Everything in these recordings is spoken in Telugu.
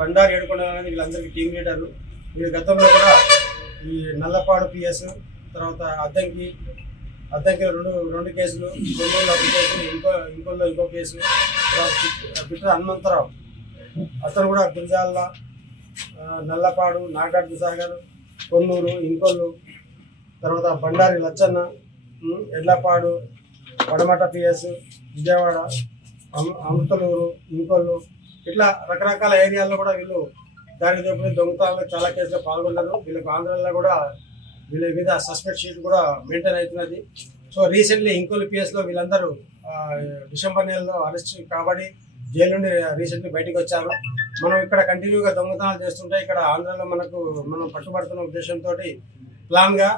బండారు ఏడుకొండ అనేది వీళ్ళందరికీ టీం లీడరు. వీళ్ళ గతంలో కూడా ఈ నల్లపాడు పిఎస్, తర్వాత అద్దంకిలో రెండు కేసులు, కొన్నూరులో ఒక కేసు, ఇంకో కేసు, బిట్ర హనుమంతరావు అతను కూడా గురిజాల, నల్లపాడు, నాగార్జున సాగర్, కొన్నూరు, ఇంకొల్లు, తర్వాత బండారి లచ్చన్న, ఎడ్లపాడు, పడమట పిఎస్, విజయవాడ, అమృతలూరు, ఇంకొల్లు, ఇట్లా రకరకాల ఏరియాల్లో కూడా వీళ్ళు దాని దొంగతనాల్లో చాలా కేసులో పాల్గొన్నారు. వీళ్ళకి ఆంధ్రలో కూడా వీళ్ళ మీద సస్పెక్ట్ షీట్ కూడా మెయింటైన్ అవుతున్నది. సో రీసెంట్లీ ఇంకొల్లు పిఎస్లో వీళ్ళందరూ డిసెంబర్ నెలలో అరెస్ట్ కాబడి జైలు నుండి రీసెంట్లీ బయటకు వచ్చారు. మనం ఇక్కడ కంటిన్యూగా దొంగతనాలు చేస్తుంటే ఇక్కడ ఆంధ్రాలో మనం పట్టుబడుతున్న ఉద్దేశంతో ప్లాన్గా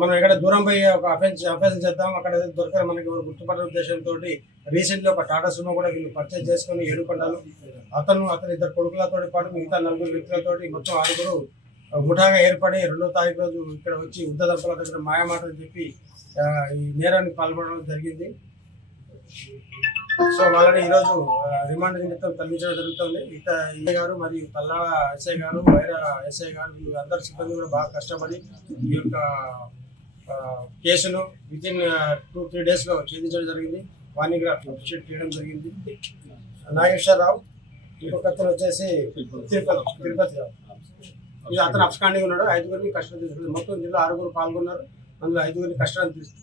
మనం ఎక్కడ దూరం పోయి ఒక అఫెన్స్ చేద్దాం, అక్కడ దొరకరు మనకి ఎవరు గుర్తుపడే ఉద్దేశంతో రీసెంట్లీ ఒక టాటా సుమో కూడా వీళ్ళు పర్చేజ్ చేసుకుని ఏడుకొండలు అతని ఇద్దరు కొడుకులతో పాటు మిగతా 4 వ్యక్తులతో మొత్తం 6 ముఠాగా ఏర్పడి 2వ తారీఖు రోజు ఇక్కడ వచ్చి ఉద్దదంపల దగ్గర మాయమాటలు చెప్పి ఈ నేరానికి పాల్పడడం జరిగింది. సో వాళ్ళని ఈరోజు రిమాండ్ నిమిత్తం తరలించడం జరుగుతుంది. ఈఏ గారు మరియు తల్లా ఎస్ఐ గారు, వైరా ఎస్ఐ గారు, అందరు సిబ్బంది కూడా బాగా కష్టపడి ఈ యొక్క కేసును వితిన్ 2-3 డేస్లో ఛేదించడం జరిగింది. వాణిగ్రాఫ్ అప్రిషియేట్ చేయడం జరిగింది. నాగేశ్వరరావు, ఇంకొక అతను వచ్చేసి తిరుపతి రావు, ఇది అతను అబ్స్కాండింగ్ ఉన్నాడు. 5గురిని కస్టడీ తీసుకున్నారు. మొత్తం జిల్లా 6 పాల్గొన్నారు. అందులో 5గురిని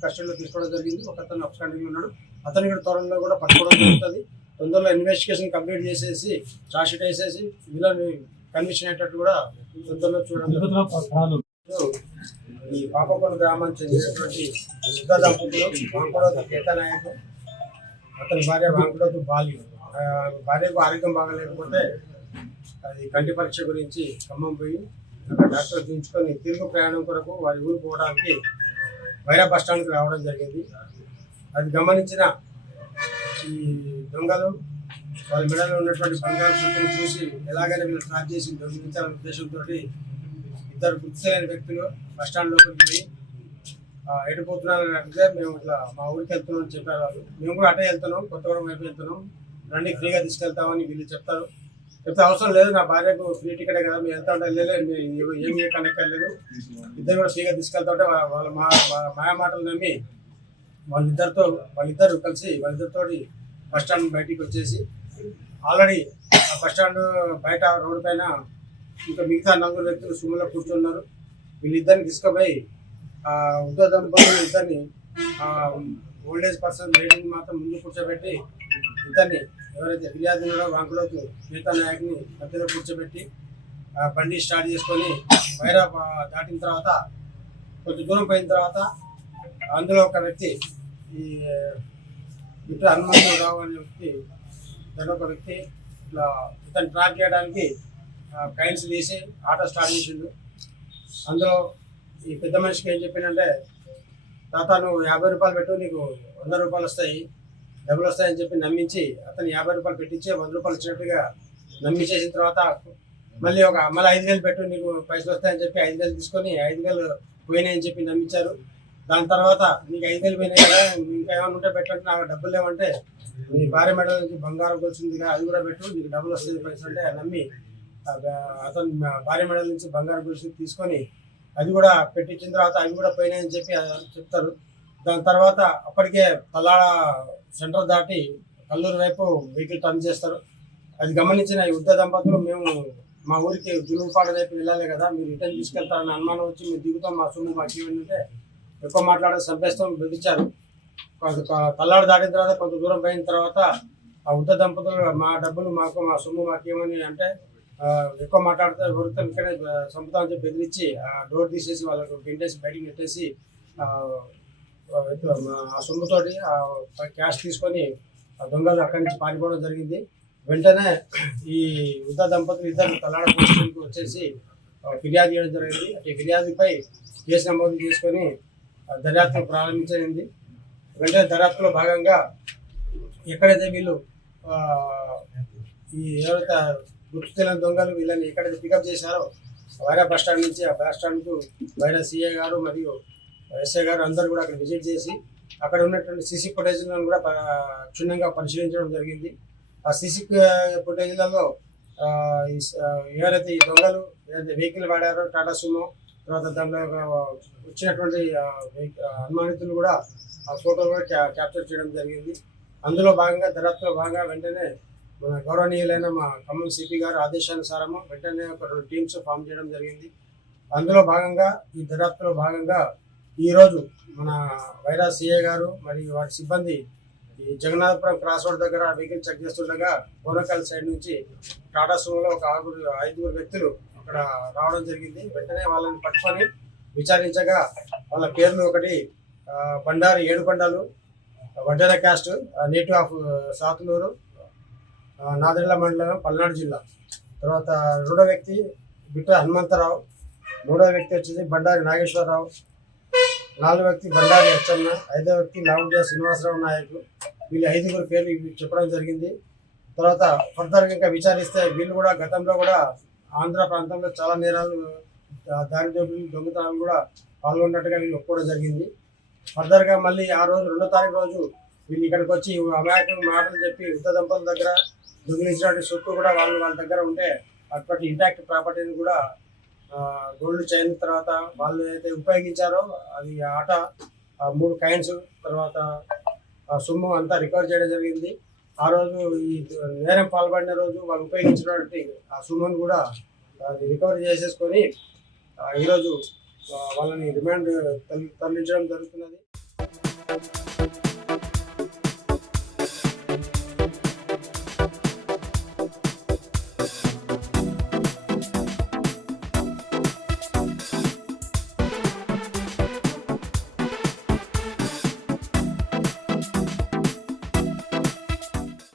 కస్టడీలో తీసుకోవడం జరిగింది. ఒక అతను అబ్స్కాండింగ్ ఉన్నాడు. అతని కూడా త్వరలో కూడా పట్టుకోవడం జరుగుతుంది. తొందరలో ఇన్వెస్టిగేషన్ కంప్లీట్ చేసేసి చార్జ్ షీట్ వేసేసి వీళ్ళని కన్విక్షన్ అయ్యేటట్టు కూడా తొందరలో చూడండి. ఈ పాపకొండ గ్రామానికి చెందినటువంటి శుద్ధ దంపతులు వాంకుడోతు కేతనాయకు, అతని భార్య వాంకుడోతు బాలి. భార్యకు ఆరోగ్యం బాగాలేకపోతే అది కంటి పరీక్ష గురించి ఖమ్మం పోయి అక్కడ డాక్టర్ చూపించుకొని తిరుగు ప్రయాణం కొరకు వారి ఊరు పోవడానికి వైరా బస్ స్టాండ్కి రావడం జరిగింది. అది గమనించిన ఈ దొంగలు వాళ్ళ మెడలో ఉన్నటువంటి బంగారు చుట్టూ చూసి ఎలాగైనా వీళ్ళు ట్రాప్ చేసి దొంగిలించాలనే ఉద్దేశంతో ఇద్దరు గుర్తు తెలియని వ్యక్తులు బస్ స్టాండ్ లోపలికి పోయి ఎడిపోతున్నారని అడిగితే మేము ఇట్లా మా ఊరికి వెళ్తున్నాం అని చెప్పారు వాళ్ళు. మేము కూడా అటే వెళ్తున్నాం, కొత్తగూడెం వైపు వెళ్తున్నాం, రండి ఫ్రీగా తీసుకెళ్తామని వీళ్ళు చెప్తారు. చెప్తే అవసరం లేదు, నా భార్యకు ఫ్రీ టికెటే కదా, మీరు వెళ్తా ఉంటే లేదు, ఏమి కనెక్ట్ లేదు, ఇద్దరు కూడా ఫ్రీగా తీసుకెళ్తా ఉంటే వాళ్ళ మాయా మాటలు నమ్మి వాళ్ళిద్దరు కలిసి వాళ్ళిద్దరితో బస్ స్టాండ్ బయటికి వచ్చేసి ఆల్రెడీ ఆ బస్ స్టాండ్ బయట రోడ్డు పైన ఇంకా మిగతా 4 వ్యక్తులు సుమ్ములో కూర్చున్నారు. వీళ్ళిద్దరిని తీసుకుపోయి దంపతులు ఇద్దరిని ఓల్డేజ్ పర్సన్ లేడీని మాత్రం ముందు కూర్చోబెట్టి ఇద్దరిని ఎవరైతే ఫిర్యాదు ఉన్నాడో వాంకుడోతు మిగతా నాయకుని మధ్యలో కూర్చోబెట్టి బండి స్టార్ట్ చేసుకొని వైరా దాటిన తర్వాత కొంచెం దూరం పోయిన తర్వాత అందులో ఒక వ్యక్తి ఈ బిట్ర హనుమంతరావు అనే వ్యక్తి, దాని ఒక వ్యక్తి ఇట్లా ఇతను ట్రాక్ చేయడానికి కైన్స్ తీసి ఆటో స్టార్ట్ చేసిండు. అందులో ఈ పెద్ద మనిషికి ఏం చెప్పిందంటే, తాత నువ్వు 50 రూపాయలు పెట్టు, నీకు 100 రూపాయలు వస్తాయి, డబ్బులు వస్తాయని చెప్పి నమ్మించి అతను 50 రూపాయలు పెట్టించి 100 రూపాయలు ఇచ్చినట్టుగా నమ్మించేసిన తర్వాత మళ్ళీ 5,000 పెట్టు, నీకు పైసలు వస్తాయని చెప్పి 5,000 తీసుకొని 5,000 పోయినాయని చెప్పి నమ్మించారు. దాని తర్వాత నీకు 5,000 పోయినాయి కదా, ఇంకా ఏమైనా ఉంటే పెట్టంటే నాకు డబ్బులు లేవంటే నీ భార్య మెడల నుంచి బంగారం కొలిసింది కదా, అది కూడా పెట్టు, నీకు డబ్బులు వస్తుంది పైసలు అంటే నమ్మి అతను భార్య మెడల నుంచి బంగారం కొలిసి తీసుకొని అది కూడా పెట్టించిన తర్వాత అవి కూడా పోయినాయని చెప్పి చెప్తారు. దాని తర్వాత అప్పటికే పల్లాడ సెంటర్ దాటి కల్లూరు వైపు వెహికల్ టర్న్ చేస్తారు. అది గమనించిన ఈ వృద్ధ దంపతులు మేము మా ఊరికి జులుపాడ వైపు వెళ్ళాలి కదా, మీరు రిటర్న్ తీసుకెళ్తారని అనుమానం వచ్చి మేము దిగుతాం, మా సొమ్ము మాకు ఇవ్వంటే ఎక్కువ మాట్లాడే సంపేస్తాం బెదిరించారు. పల్లాడు దాటిన తర్వాత కొంత దూరం పోయిన తర్వాత ఆ వృద్ధ దంపతులు మా డబ్బులు మాకు, మా సొమ్ము మాకు ఇవ్వమని అంటే ఎక్కువ మాట్లాడితే ఎవరితో ఇక్కడే చంపుతామని చెప్పి బెదిరించి డోర్ తీసేసి వాళ్ళకు గెంటేసి బయటికి నెట్టేసి ఆ సొమ్ముతోటి క్యాష్ తీసుకొని దొంగలు అక్కడి నుంచి పారిపోవడం జరిగింది. వెంటనే ఈ వృద్ధ దంపతులు ఇద్దరు తల్లాడ పోలీస్ స్టేషన్కి వచ్చేసి ఫిర్యాదు చేయడం జరిగింది. ఈ ఫిర్యాదుపై కేసు నమోదు చేసుకొని దర్యాప్తు ప్రారంభించింది. వెంటనే దర్యాప్తులో భాగంగా ఎక్కడైతే వీళ్ళు ఈ ఎవరైతే గుర్తు తెలియని దొంగలు వీళ్ళని ఎక్కడైతే పికప్ చేశారో వైరా బస్ స్టాండ్ నుంచి ఆ బస్ స్టాండ్కు వైరా సిఐ గారు మరియు ఎస్ఐ గారు అందరూ కూడా అక్కడ విజిట్ చేసి అక్కడ ఉన్నటువంటి సీసీ ఫుటేజ్లను కూడా క్షుణ్ణంగా పరిశీలించడం జరిగింది. ఆ సీసీ ఫుటేజ్లలో ఎవరైతే ఈ దొంగలు ఏదైతే వెహికల్ వాడారో టాటా సుమో, తర్వాత దాంట్లో వచ్చినటువంటి అనుమానితులు కూడా ఆ ఫోటోలు కూడా క్యాప్చర్ చేయడం జరిగింది. అందులో భాగంగా దర్యాప్తులో భాగంగా వెంటనే మన గౌరవనీయులైన మా ఖమ్మం సిపి గారు ఆదేశానుసారము వెంటనే ఒక 2 టీమ్స్ ఫామ్ చేయడం జరిగింది. అందులో భాగంగా ఈ దర్యాప్తులో భాగంగా ఈరోజు మన వైరా సిఐ గారు మరియు వారి సిబ్బంది ఈ జగన్నాథపురం క్రాస్ రోడ్ దగ్గర వెహికల్ చెక్ చేస్తుండగా కోనకల్ సైడ్ నుంచి టాటా సుమోలో ఒక 5 వ్యక్తులు అక్కడ రావడం జరిగింది. వెంటనే వాళ్ళని పట్టుకొని విచారించగా వాళ్ళ పేర్లు ఒకటి Bandari Yedukondalu, Vaddera caste, native of Satuluru, Nadendla మండలం, పల్నాడు జిల్లా. తర్వాత రెండో వ్యక్తి బిట్ట హనుమంతరావు, మూడో వ్యక్తి వచ్చేసి బండారి నాగేశ్వరరావు, నాలుగో వ్యక్తి బండారి అచ్చన్న, ఐదో వ్యక్తి లావుడ్య శ్రీనివాసరావు నాయకు. వీళ్ళు 5 పేర్లు చెప్పడం జరిగింది. తర్వాత ఫర్దర్గా ఇంకా విచారిస్తే వీళ్ళు కూడా గతంలో కూడా ఆంధ్ర ప్రాంతంలో చాలా నేరాలు, దారి దోపిడీలు, దొంగతనాలు కూడా పాల్గొన్నట్టుగా వీళ్ళు ఒప్పుకోవడం జరిగింది. ఫర్దర్గా మళ్ళీ ఆ రోజు 2వ తారీఖు రోజు వీళ్ళు ఇక్కడికి వచ్చి అమాయకం మాటలు చెప్పి వృద్ధ దంపతుల దగ్గర దొంగిలించినటువంటి సొత్తు కూడా వాళ్ళ దగ్గర ఉంటే అప్పటి ఇంటాక్ట్ ప్రాపర్టీని కూడా గోల్డ్ చైన్, తర్వాత వాళ్ళు ఏదైతే ఉపయోగించారో అది ఆట, 3 కాయిన్స్, తర్వాత సొమ్ము అంతా రికవర్ చేయడం జరిగింది. ఆ రోజు ఈ నేరం పాల్పడిన రోజు వాళ్ళు ఉపయోగించినటువంటి ఆ సొమ్మును కూడా రికవర్ చేసేసుకొని ఈరోజు వాళ్ళని రిమాండ్ తరలించడం జరుగుతున్నది.